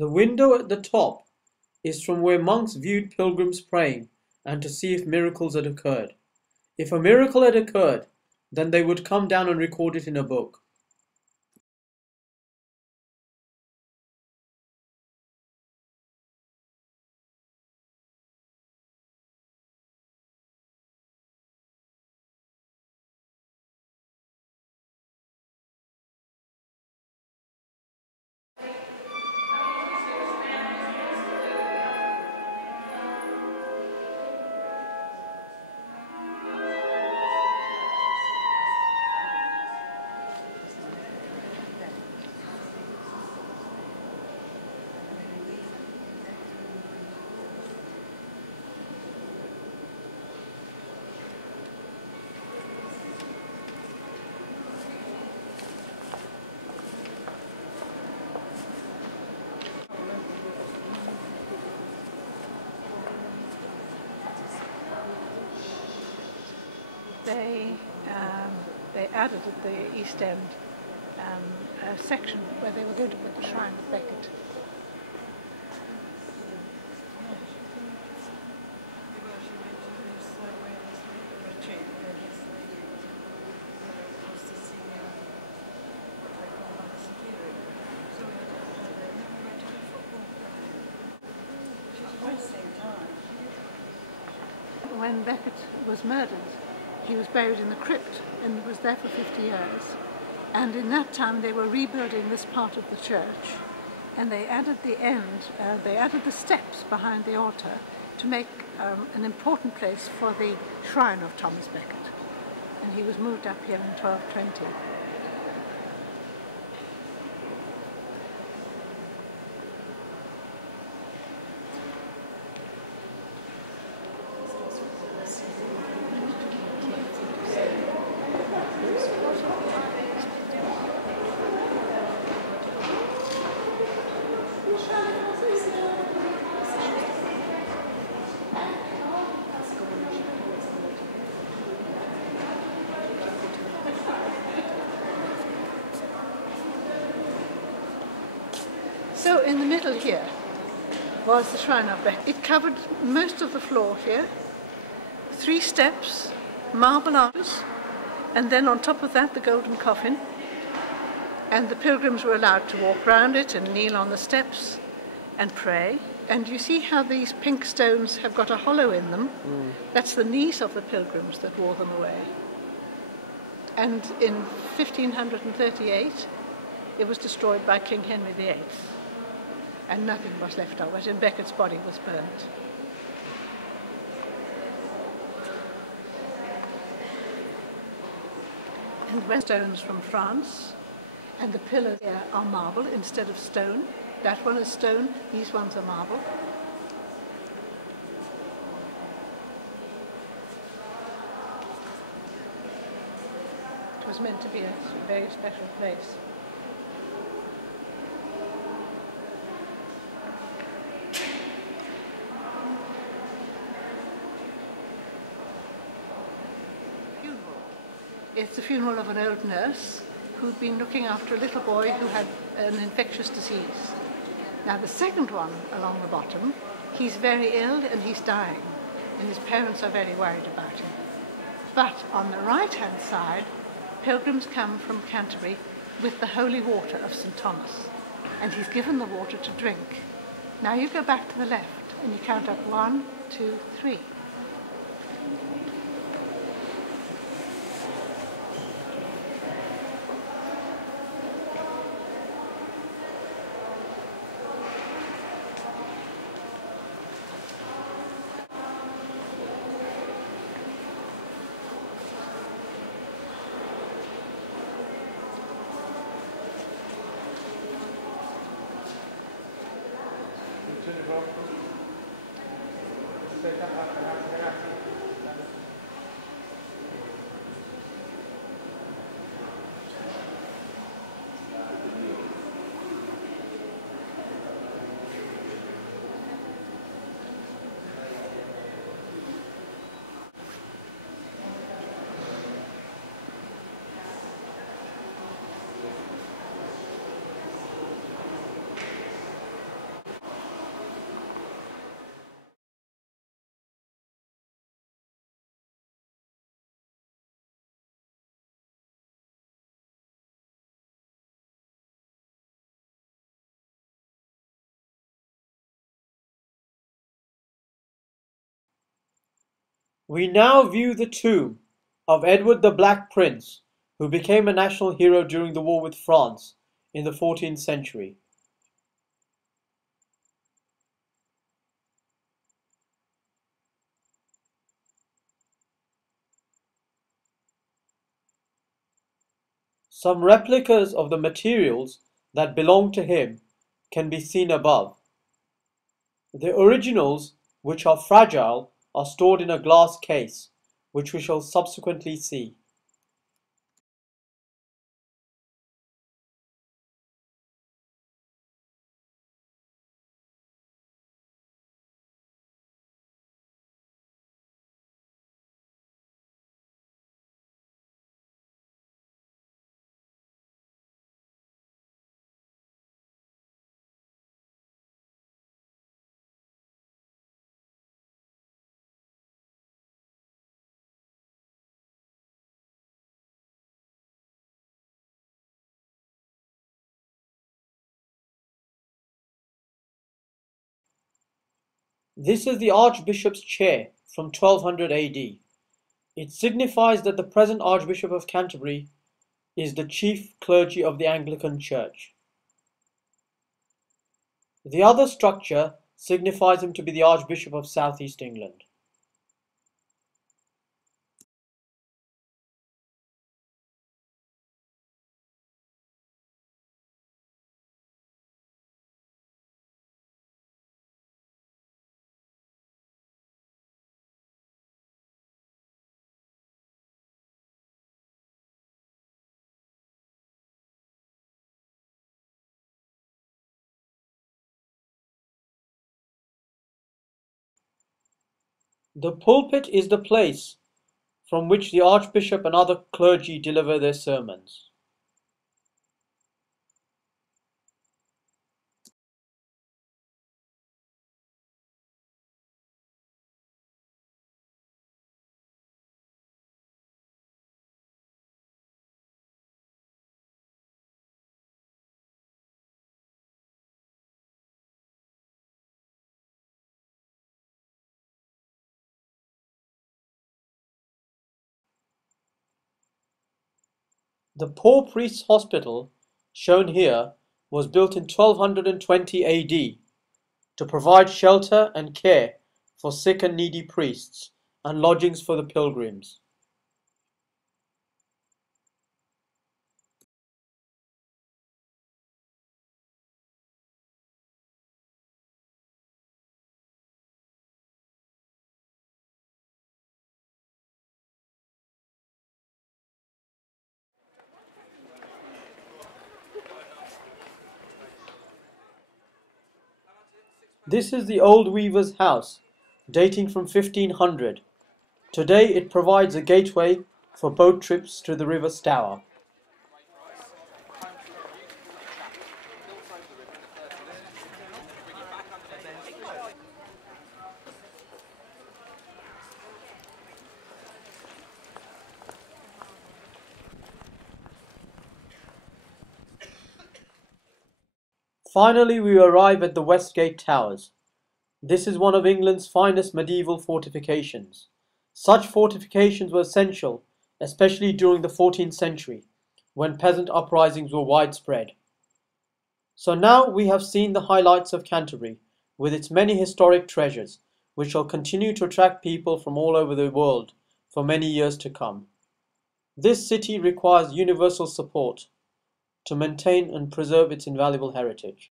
The window at the top is from where monks viewed pilgrims praying and to see if miracles had occurred. If a miracle had occurred, then they would come down and record it in a book. They added at the east end a section where they were going to put the shrine of Becket. When Becket was murdered, he was buried in the crypt and was there for 50 years. And in that time they were rebuilding this part of the church, and they added they added the steps behind the altar to make an important place for the shrine of Thomas Becket. And he was moved up here in 1220. So in the middle here was the shrine of Becket. It covered most of the floor here, 3 steps, marble arches, and then on top of that the golden coffin. And the pilgrims were allowed to walk round it and kneel on the steps and pray. And you see how these pink stones have got a hollow in them? That's the knees of the pilgrims that wore them away. And in 1538 it was destroyed by King Henry VIII. And nothing was left of it, and Becket's body was burnt. And when stones from France, and the pillars here are marble instead of stone. That one is stone, these ones are marble. It was meant to be a very special place. It's the funeral of an old nurse who'd been looking after a little boy who had an infectious disease. Now the second one along the bottom, he's very ill and he's dying, and his parents are very worried about him. But on the right-hand side, pilgrims come from Canterbury with the holy water of St. Thomas, and he's given the water to drink. Now you go back to the left and you count up 1, 2, 3. We now view the tomb of Edward the Black Prince, who became a national hero during the war with France in the 14th century. Some replicas of the materials that belong to him can be seen above. The originals, which are fragile, are stored in a glass case, which we shall subsequently see. This is the Archbishop's chair from 1200 AD. It signifies that the present Archbishop of Canterbury is the chief clergy of the Anglican Church. The other structure signifies him to be the Archbishop of South East England. The pulpit is the place from which the Archbishop and other clergy deliver their sermons. The poor priest's hospital, shown here, was built in 1220 AD to provide shelter and care for sick and needy priests and lodgings for the pilgrims. This is the old weaver's house, dating from 1500. Today it provides a gateway for boat trips to the River Stour. Finally, we arrive at the Westgate Towers. This is one of England's finest medieval fortifications. Such fortifications were essential, especially during the 14th century, when peasant uprisings were widespread. So now we have seen the highlights of Canterbury, with its many historic treasures, which shall continue to attract people from all over the world for many years to come. This city requires universal support to maintain and preserve its invaluable heritage.